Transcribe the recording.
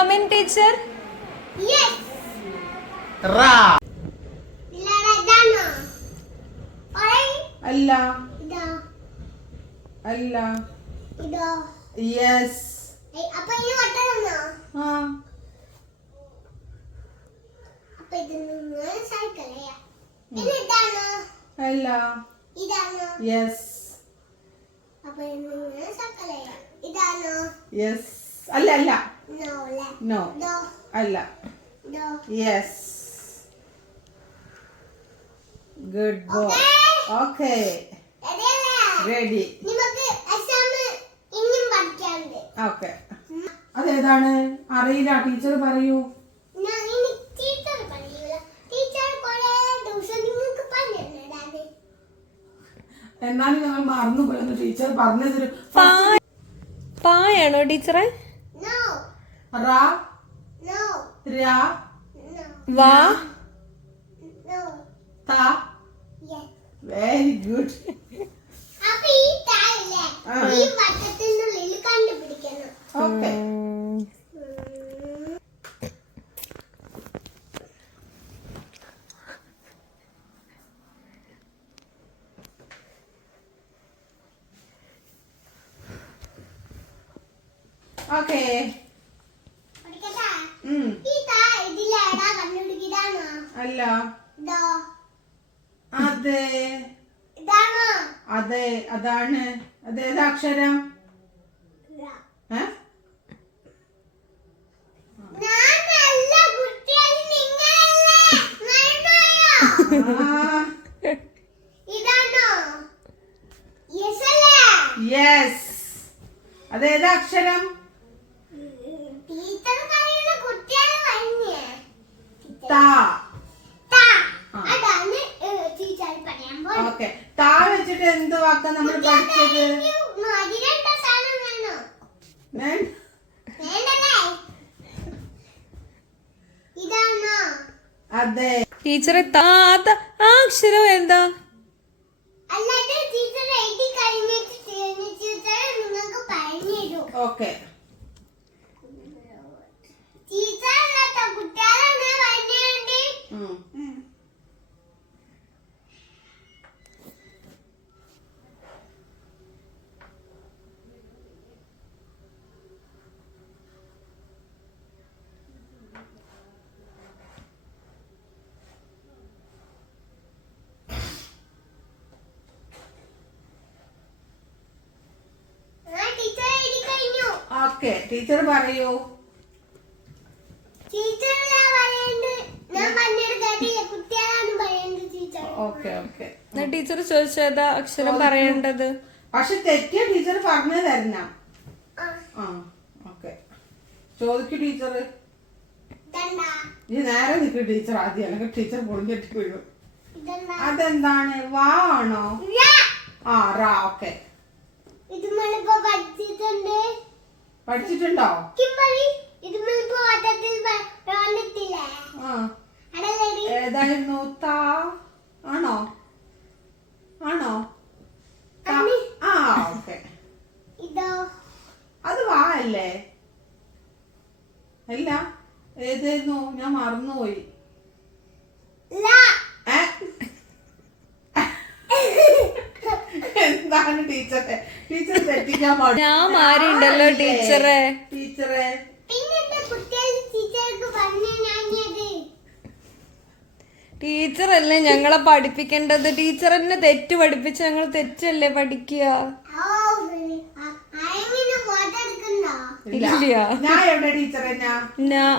come in, teacher? Yes. Ra. Iladana. Oi. Alla. Ida. Alla. Ida. Yes. Hey, appa ini vattana. Appa idunu cycle ya. Iladana. Alla. Idana. Yes. Appa idunu cycle ya. Idana. Yes. Alla alla. No la. No. Do. Alla. Do. Yes. Good boy. Okay. Ready. നിമക്ക് exam ഇനിയും പഠിക്കാനുണ്ട്. Okay. അതേതാണ് അറിയില്ല teacher പറയൂ. ഞാൻ ഇനി teacher പറയൂല. Teacher കൊറേ ദിവസം നിങ്ങൾക്ക് പറഞ്ഞിട്ടുണ്ടായിരുന്നു. എന്നാലും ഞങ്ങൾ മറന്നു പോയെന്ന് ടീച്ചർ പറഞ്ഞതൊരു പായാണോ ടീച്ചറെ? No. റാ No. രാ No. വാ No. താ. Yes. Very good. അപ്പൊ ഈ താഴെ ഈ വട്ടത്തിനുള്ളിൽ കണ്ടുപിടിക്കണം. ഓക്കെ. ഓക്കെ. പഠിക്കട്ടാ? ഉം. ഈ താ ഇതിലേടാ കണ്ടുപിടിക്കതാണോ? അല്ല. ദോ. അതെ. ഇതാണോ? അതെ അതാണ്. അതേതാ അക്ഷരം? ര. ഏ? ഞാനല്ല കുട്ടികളെ നിങ്ങളല്ലേ? മറന്നുപോയോ? ആ. ഇതാണോ? Yes അല്ലേ? യെസ്. അതേതാ അക്ഷരം? ടീച്ചർ പറയുന്ന കുട്ടികളെ വന്നേ. താ. താ. ആ. അതാണ് ടീച്ചർ പറയാൻ പോകുന്നത്. ഓക്കെ. താ വെച്ചിട്ട് എന്ത് വാക്കാ നമ്മൾ പഠിച്ചത്? മധുരണ്ട സാധനം വേണോ? വേണ്ട. വേണ്ടല്ലേ? ഇതാണോ? അതെ. ടീച്ചറെ ആ അക്ഷരം എന്താ? അല്ലാതെ ടീച്ചർ എഴുതി കഴിഞ്ഞിട്ട് ടീച്ചർ നിങ്ങൾക്ക് പറഞ്ഞു തരും. ഓക്കെ. ടീച്ചർ അല്ലാത്ത കുട്ടികളാണ് പറഞ്ഞത്. ഉം. ടീച്ചർ എഴുതി കഴിഞ്ഞു. ഓക്കെ. ടീച്ചർ പറയൂ. ടീച്ചർ പറയുന്നത് ഞാൻ പറഞ്ഞത് കേട്ടില്ല. കുട്ടികളാണ് പറയുന്നത് ടീച്ചർ. Okay okay. എന്നാ ടീച്ചർ ചോദിച്ചതാ അക്ഷരം പറയേണ്ടത്? പക്ഷെ തെറ്റിയ ടീച്ചർ പറഞ്ഞു തരണം. ആ. ആ ഓക്കെ. ചോദിക്കൂ ടീച്ചർ. ഇതെന്താ? ഈ നേരെ നിൽക്കും ടീച്ചർ ആദ്യം, അല്ലെങ്കിൽ ടീച്ചർ പൊളിഞ്ഞിട്ട് വീഴും. ഇതെന്താ? അതെന്താണ്? വാ ആണോ? ര. ആ റാ. ഓക്കെ. ഇത് നമ്മളിപ്പോ പഠിച്ചിട്ടുണ്ട്. പഠിച്ചിട്ടുണ്ടോ? കിംബറി ഇത് നമ്മളിപ്പോ വട്ടത്തിൽ വന്നിട്ടില്ലേ? ആ. അടലടി. ഏതായിരുന്നു? താ ആണോ? ആണോ? താ. ആണ്. ആ ഓക്കെ. ഇതോ? അത് വാ അല്ലേ? അല്ല. ഏതായിരുന്നു? ഞാൻ മറന്നുപോയി. ല. ഏ? എന്താണ് ടീച്ചറെ? ടീച്ചർ തെറ്റിക്കാൻ പാടില്ല. ഞാൻ മാറിയുണ്ടല്ലോ ടീച്ചറെ. ടീച്ചറെ പിന്നെന്താ കുട്ടികൾ ടീച്ചർക്ക് പറഞ്ഞു ഞാനിയത്? ടീച്ചറല്ലേ ഞങ്ങളെ പഠിപ്പിക്കേണ്ടത്? ടീച്ചർ എന്നെ തെറ്റ് പഠിപ്പിച്ച് ഞങ്ങൾ തെറ്റല്ലേ പഠിക്കുക? ആരെങ്കിലും ഫോട്ടോ എടുക്കണ്ടോ? ഇല്ല. ഞാൻ എവിടെ ടീച്ചറെ? ഞാൻ